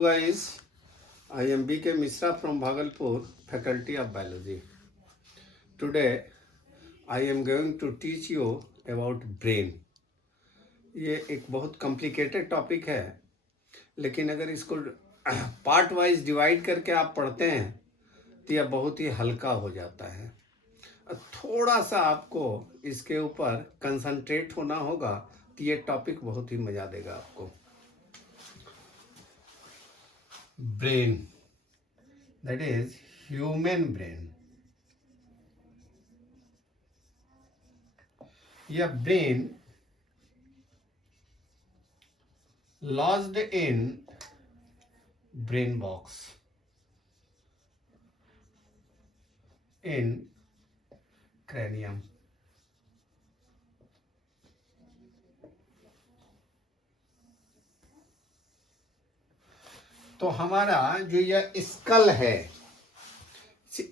Guys, I am B.K. Mishra from Bhagalpur, Faculty of Biology. Today, I am going to teach you about brain. ये एक बहुत complicated topic है, लेकिन अगर इसको पार्ट वाइज डिवाइड करके आप पढ़ते हैं तो यह बहुत ही हल्का हो जाता है। थोड़ा सा आपको इसके ऊपर कंसंट्रेट होना होगा तो ये टॉपिक बहुत ही मज़ा देगा आपको। Brain, that is human brain. यह brain lodged in brain box in cranium. तो हमारा जो यह स्कल है,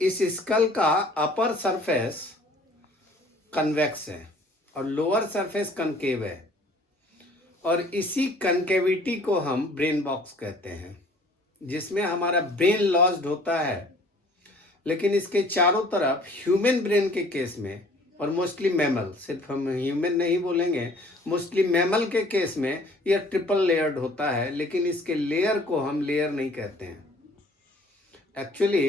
इस स्कल का अपर सरफेस कन्वेक्स है और लोअर सरफेस कनकेव है, और इसी कनकेविटी को हम ब्रेन बॉक्स कहते हैं, जिसमें हमारा ब्रेन लॉज्ड होता है। लेकिन इसके चारों तरफ ह्यूमन ब्रेन के केस में, और मोस्टली मैमल, सिर्फ हम ह्यूमन नहीं बोलेंगे, मोस्टली मैमल के केस में यह ट्रिपल लेयर्ड होता है, लेकिन इसके लेयर को हम लेयर नहीं कहते हैं। एक्चुअली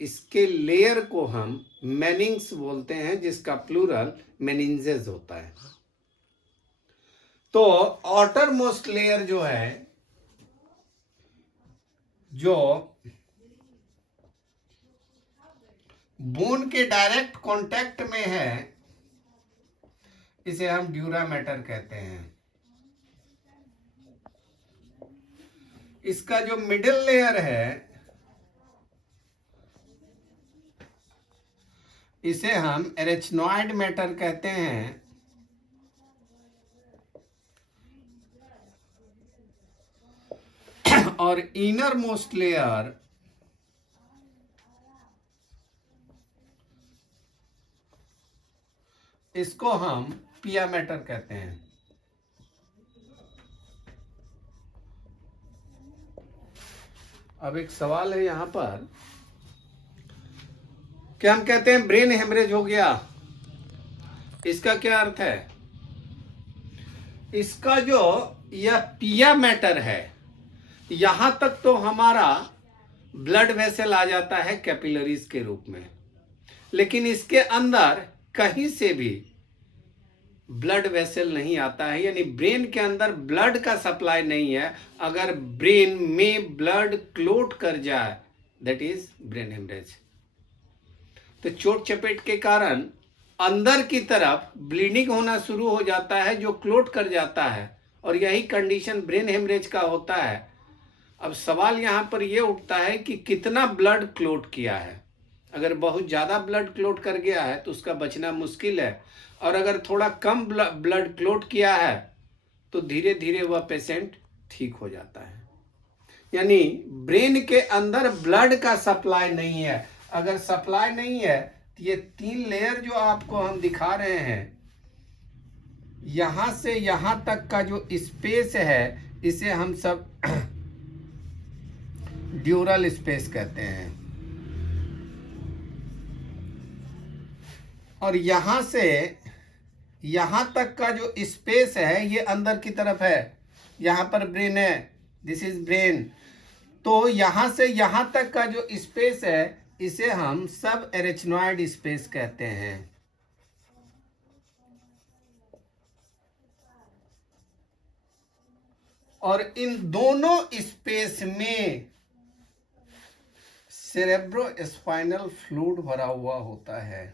इसके लेयर को हम मेनिंग्स बोलते हैं, जिसका प्लूरल मेनिंजेस होता है। तो आउटर मोस्ट लेयर जो है, जो बोन के डायरेक्ट कांटेक्ट में है, इसे हम ड्यूरा मैटर कहते हैं। इसका जो मिडिल लेयर है, इसे हम एरेचनॉइड मैटर कहते हैं। और इनर मोस्ट लेयर इसको हम पिया मैटर कहते हैं। अब एक सवाल है यहां पर कि हम कहते हैं ब्रेन हेमरेज हो गया, इसका क्या अर्थ है? इसका जो यह पिया मैटर है, यहां तक तो हमारा ब्लड वेसल आ जाता है कैपिलरीज के रूप में, लेकिन इसके अंदर कहीं से भी ब्लड वेसल नहीं आता है, यानी ब्रेन के अंदर ब्लड का सप्लाई नहीं है। अगर ब्रेन में ब्लड क्लोट कर जाए, दैट इज ब्रेन हेमरेज। तो चोट चपेट के कारण अंदर की तरफ ब्लीडिंग होना शुरू हो जाता है, जो क्लोट कर जाता है, और यही कंडीशन ब्रेन हेमरेज का होता है। अब सवाल यहाँ पर यह उठता है कि कितना ब्लड क्लोट किया है। अगर बहुत ज़्यादा ब्लड क्लोट कर गया है तो उसका बचना मुश्किल है, और अगर थोड़ा कम ब्लड क्लोट किया है तो धीरे धीरे वह पेशेंट ठीक हो जाता है। यानी ब्रेन के अंदर ब्लड का सप्लाई नहीं है। अगर सप्लाई नहीं है तो ये तीन लेयर जो आपको हम दिखा रहे हैं, यहां से यहां तक का जो स्पेस है, इसे हम सब ड्यूरल स्पेस कहते हैं। और यहां से यहां तक का जो स्पेस है, ये अंदर की तरफ है। यहां पर ब्रेन है, दिस इज ब्रेन। तो यहां से यहां तक का जो स्पेस है, इसे हम सब एरेचनॉइड स्पेस कहते हैं। और इन दोनों स्पेस में सेरेब्रोस्पाइनल फ्लूइड भरा हुआ होता है।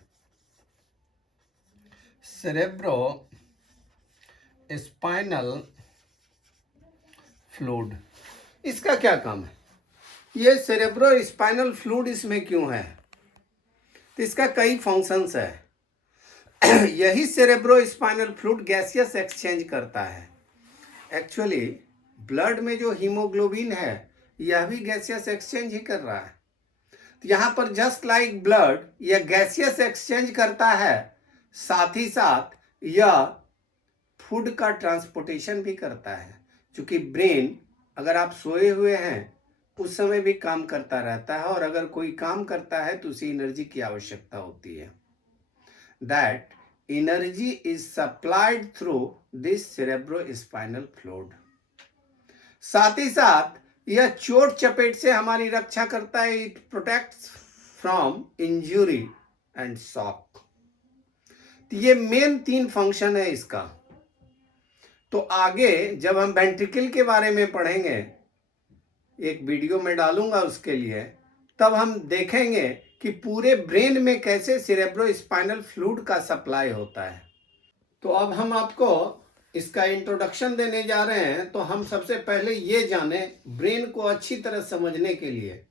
सेरेब्रो स्पाइनल फ्लूइड, इसका क्या काम है? ये सेरेब्रो स्पाइनल फ्लूइड इसमें क्यों है? तो इसका कई फंक्शंस है। यही cerebro spinal fluid gaseous exchange करता है। एक्चुअली ब्लड में जो हीमोग्लोबिन है, यह भी गैसियस एक्सचेंज ही कर रहा है। तो यहाँ पर जस्ट लाइक ब्लड यह गैसियस एक्सचेंज करता है, साथ ही साथ यह फूड का ट्रांसपोर्टेशन भी करता है। क्योंकि ब्रेन, अगर आप सोए हुए हैं उस समय भी काम करता रहता है, और अगर कोई काम करता है तो उसे एनर्जी की आवश्यकता होती है। That energy is supplied through this cerebrospinal fluid. साथ ही साथ यह चोट चपेट से हमारी रक्षा करता है। It protects from injury and shock. तो ये मेन 3 फंक्शन है इसका। तो आगे जब हम वेंट्रिकल के बारे में पढ़ेंगे, एक वीडियो में डालूंगा उसके लिए, तब हम देखेंगे कि पूरे ब्रेन में कैसे सेरेब्रोस्पाइनल फ्लूइड का सप्लाई होता है। तो अब हम आपको इसका इंट्रोडक्शन देने जा रहे हैं। तो हम सबसे पहले ये जाने, ब्रेन को अच्छी तरह समझने के लिए,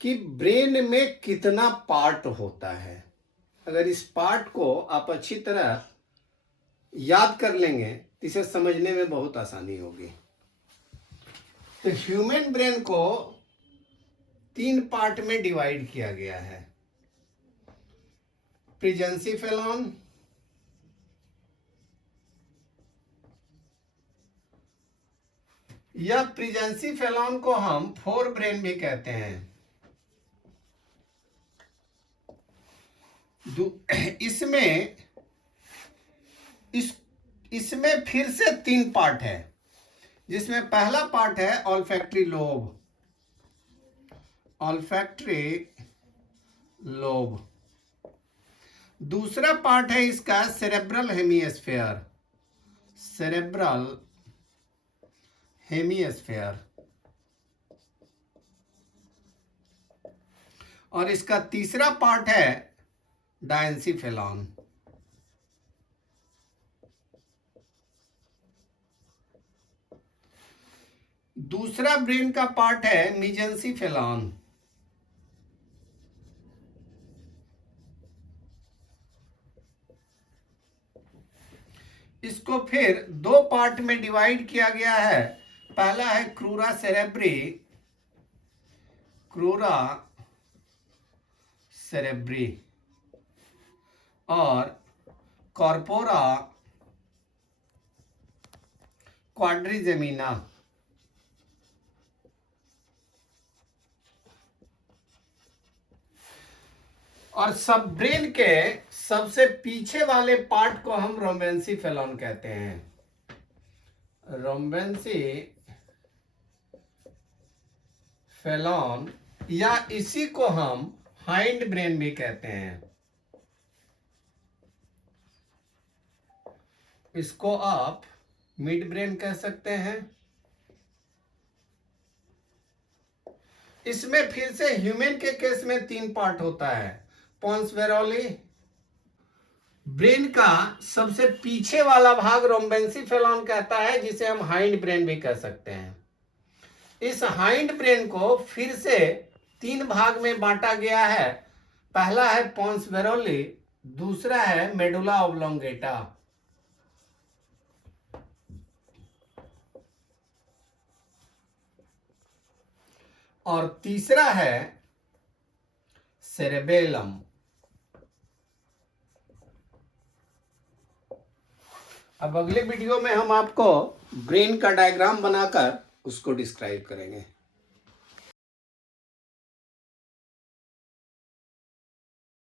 कि ब्रेन में कितना पार्ट होता है। अगर इस पार्ट को आप अच्छी तरह याद कर लेंगे तो इसे समझने में बहुत आसानी होगी। तो ह्यूमन ब्रेन को 3 पार्ट में डिवाइड किया गया है। प्रीजेंसीफेलॉन, यह प्रीजेंसीफेलॉन को हम फोर ब्रेन भी कहते हैं। इसमें फिर से 3 पार्ट है, जिसमें पहला पार्ट है ऑल्फैक्टरी लोब। दूसरा पार्ट है इसका सेरेब्रल हेमिस्फेयर। और इसका तीसरा पार्ट है डायंसीफेलॉन। दूसरा ब्रेन का पार्ट है मीजेंसीफेलॉन। इसको फिर 2 पार्ट में डिवाइड किया गया है। पहला है क्रूरा सेरेब्री और कॉर्पोरा क्वाड्रिजेमिना। और सब ब्रेन के सबसे पीछे वाले पार्ट को हम रोम्बेंसीफेलॉन कहते हैं। रोम्बेंसीफेलॉन, या इसी को हम हाइंड ब्रेन भी कहते हैं। इसको आप मिड ब्रेन कह सकते हैं। इसमें फिर से ह्यूमन के केस में 3 पार्ट होता है। पोन्स वेरोली, ब्रेन का सबसे पीछे वाला भाग रोम्बेंसीफेलॉन कहता है, जिसे हम हाइंड ब्रेन भी कह सकते हैं। इस हाइंड ब्रेन को फिर से 3 भाग में बांटा गया है। पहला है पोन्स वेरोली, दूसरा है मेडुला ऑब्लोंगेटा, और तीसरा है सेरेबेलम। अब अगले वीडियो में हम आपको ब्रेन का डायग्राम बनाकर उसको डिस्क्राइब करेंगे।